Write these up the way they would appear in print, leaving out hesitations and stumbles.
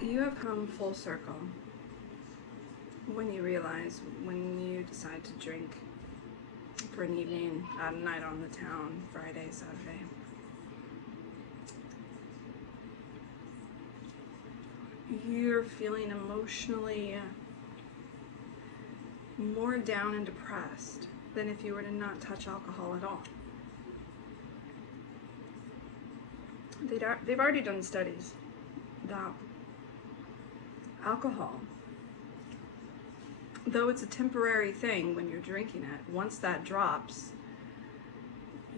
You have come full circle when you realize when you decide to drink for an evening, a night on the town, Friday, Saturday. You're feeling emotionally more down and depressed than if you were to not touch alcohol at all. They've already done studies that alcohol, though it's a temporary thing when you're drinking it, once that drops,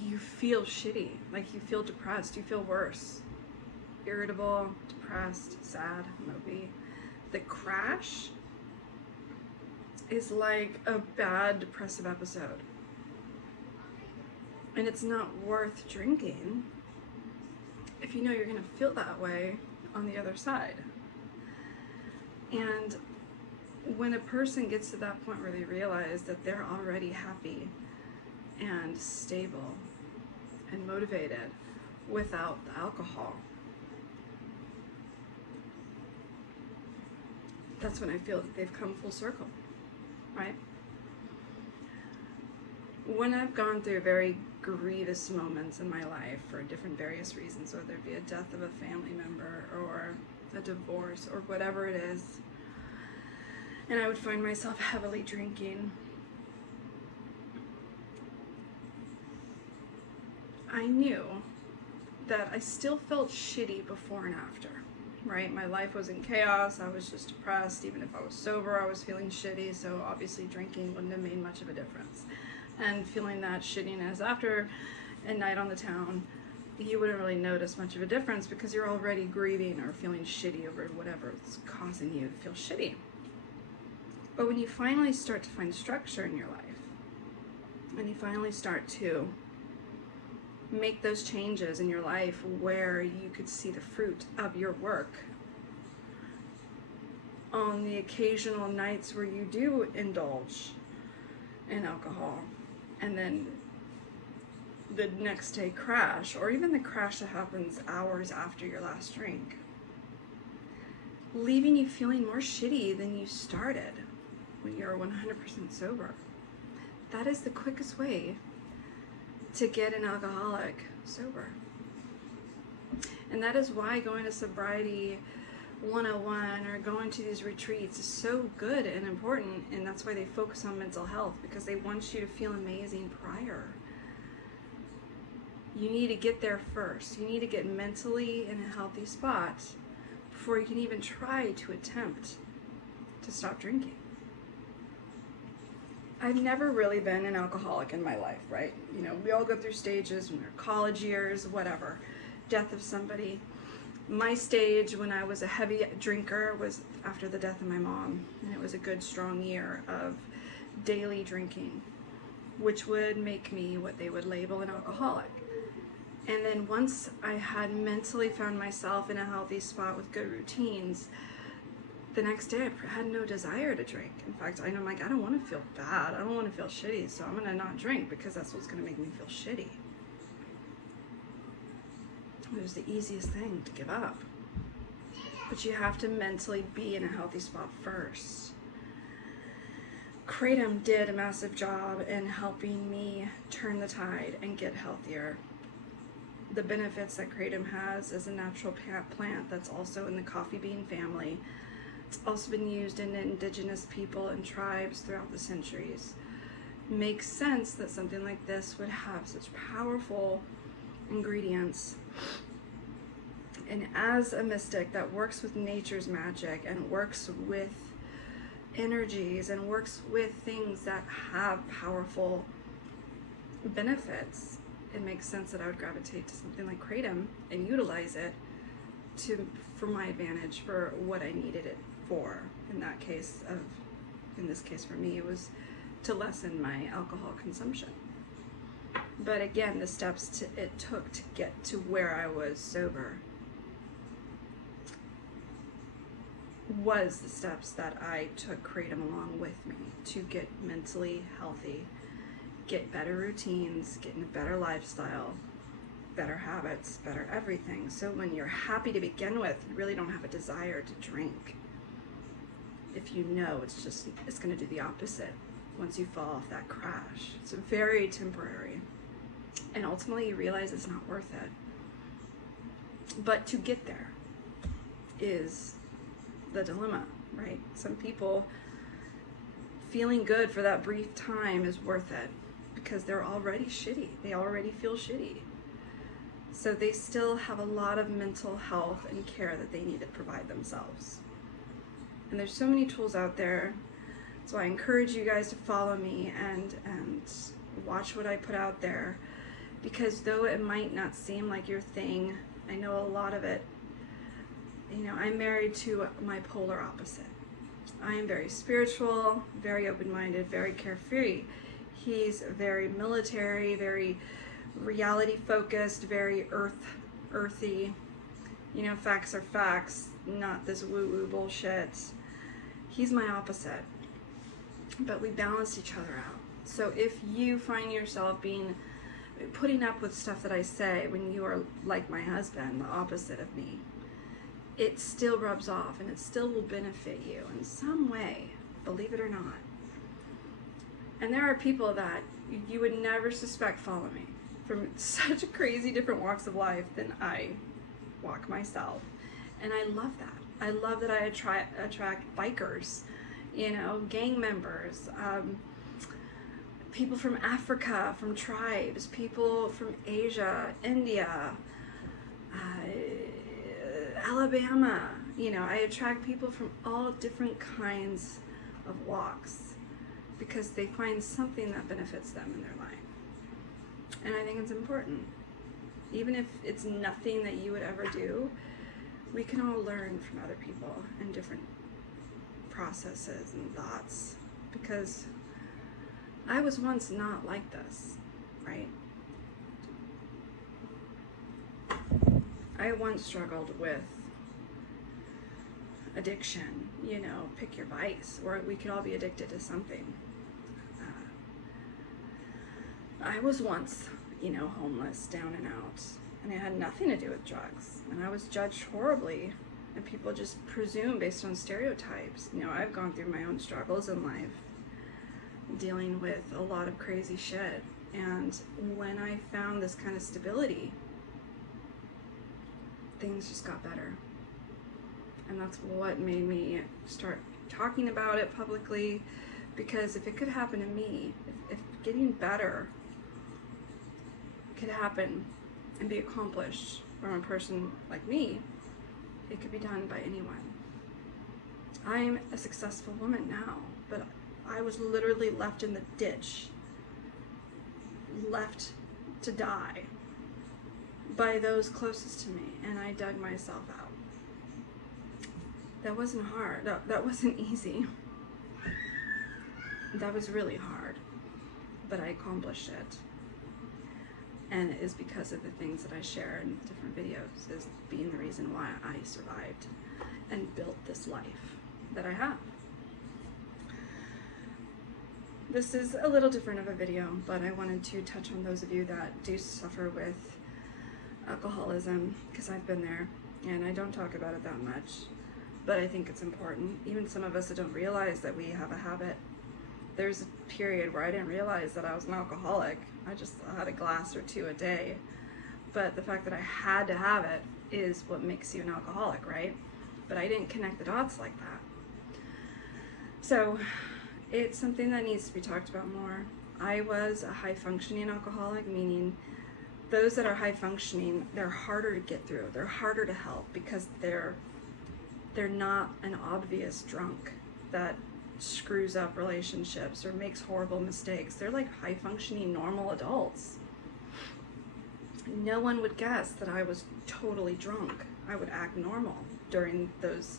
you feel shitty, like you feel depressed, you feel worse, irritable, depressed, sad, mopey. The crash is like a bad depressive episode, and it's not worth drinking if you know you're gonna feel that way on the other side. And when a person gets to that point where they realize that they're already happy and stable and motivated without the alcohol, that's when I feel that they've come full circle, right? When I've gone through very grievous moments in my life for different various reasons, whether it be a death of a family member or a divorce or whatever it is, and I would find myself heavily drinking, I knew that I still felt shitty before and after, right? My life was in chaos, I was just depressed. Even if I was sober, I was feeling shitty, so obviously drinking wouldn't have made much of a difference. And feeling that shittiness after a night on the town, you wouldn't really notice much of a difference because you're already grieving or feeling shitty over whatever is causing you to feel shitty. But when you finally start to find structure in your life, and you finally start to make those changes in your life where you could see the fruit of your work on the occasional nights where you do indulge in alcohol, and then the next day crash, or even the crash that happens hours after your last drink, leaving you feeling more shitty than you started when you're 100% sober. That is the quickest way to get an alcoholic sober. And that is why going to Sobriety 101 or going to these retreats is so good and important, and that's why they focus on mental health, because they want you to feel amazing prior. You need to get there first. You need to get mentally in a healthy spot before you can even try to attempt to stop drinking. I've never really been an alcoholic in my life, right? You know, we all go through stages when we're college years, whatever, death of somebody. My stage when I was a heavy drinker was after the death of my mom, and it was a good strong year of daily drinking, which would make me what they would label an alcoholic. And then once I had mentally found myself in a healthy spot with good routines, the next day I had no desire to drink. In fact, I'm like, I don't want to feel bad. I don't want to feel shitty, so I'm going to not drink because that's what's going to make me feel shitty. It was the easiest thing to give up. But you have to mentally be in a healthy spot first. Kratom did a massive job in helping me turn the tide and get healthier. The benefits that Kratom has as a natural plant that's also in the coffee bean family. It's also been used in indigenous people and tribes throughout the centuries. Makes sense that something like this would have such powerful ingredients. And as a mystic that works with nature's magic and works with energies and works with things that have powerful benefits, it makes sense that I would gravitate to something like Kratom and utilize it for my advantage, for what I needed it for. In this case for me, it was to lessen my alcohol consumption. But again, the steps it took to get to where I was sober was the steps that I took Kratom along with me to get mentally healthy, get better routines, get in a better lifestyle, better habits, better everything. So when you're happy to begin with, you really don't have a desire to drink. If you know it's going to do the opposite once you fall off that crash. It's very temporary. And ultimately you realize it's not worth it. But to get there is the dilemma, right? Some people feeling good for that brief time is worth it because they're already shitty. They already feel shitty. So they still have a lot of mental health and care that they need to provide themselves. And there's so many tools out there. So I encourage you guys to follow me and watch what I put out there, because though it might not seem like your thing, I know a lot of it, you know, I'm married to my polar opposite. I am very spiritual, very open-minded, very carefree. He's very military, very reality focused, very earthy. You know, facts are facts, not this woo-woo bullshit. He's my opposite, but we balance each other out. So if you find yourself putting up with stuff that I say when you are like my husband, the opposite of me, it still rubs off and it still will benefit you in some way, believe it or not. And there are people that you would never suspect follow me from such crazy different walks of life than I walk myself. And I love that. I love that I attract bikers, you know, gang members, people from Africa, from tribes, people from Asia, India, Alabama. You know, I attract people from all different kinds of walks because they find something that benefits them in their life. And I think it's important. Even if it's nothing that you would ever do, we can all learn from other people and different processes and thoughts, because I was once not like this, right? I once struggled with addiction, you know, pick your vice, or we could all be addicted to something. I was once, you know, homeless, down and out, and it had nothing to do with drugs, and I was judged horribly, and people just presume based on stereotypes. You know, I've gone through my own struggles in life, dealing with a lot of crazy shit, and when I found this kind of stability, things just got better. And that's what made me start talking about it publicly, because if it could happen to me, if getting better could happen and be accomplished from a person like me, it could be done by anyone. I'm a successful woman now, but I was literally left in the ditch, left to die by those closest to me, and I dug myself out. That wasn't hard. That wasn't easy. That was really hard, but I accomplished it. And it is because of the things that I share in different videos as being the reason why I survived and built this life that I have. This is a little different of a video, but I wanted to touch on those of you that do suffer with alcoholism, because I've been there and I don't talk about it that much, but I think it's important. Even some of us that don't realize that we have a habit. There's a period where I didn't realize that I was an alcoholic. I just had a glass or two a day, but the fact that I had to have it is what makes you an alcoholic, right? But I didn't connect the dots like that. So it's something that needs to be talked about more. I was a high-functioning alcoholic, meaning those that are high-functioning, they're harder to get through. They're harder to help because they're not an obvious drunk that screws up relationships or makes horrible mistakes. They're like high-functioning normal adults. No one would guess that I was totally drunk. I would act normal during those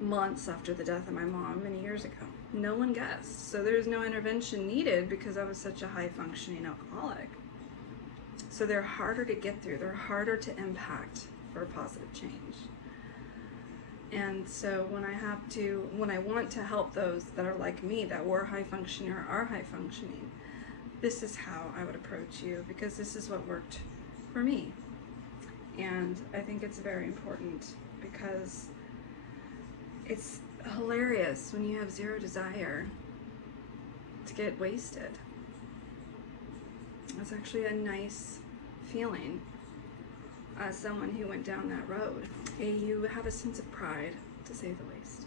months after the death of my mom many years ago. No one guessed. So there's no intervention needed because I was such a high functioning alcoholic. So they're harder to get through. They're harder to impact for a positive change. And so when I want to help those that are like me, that were high functioning or are high functioning, this is how I would approach you, because this is what worked for me. And I think it's very important, because it's hilarious when you have zero desire to get wasted. It's actually a nice feeling as someone who went down that road. You have a sense of pride, to say the least.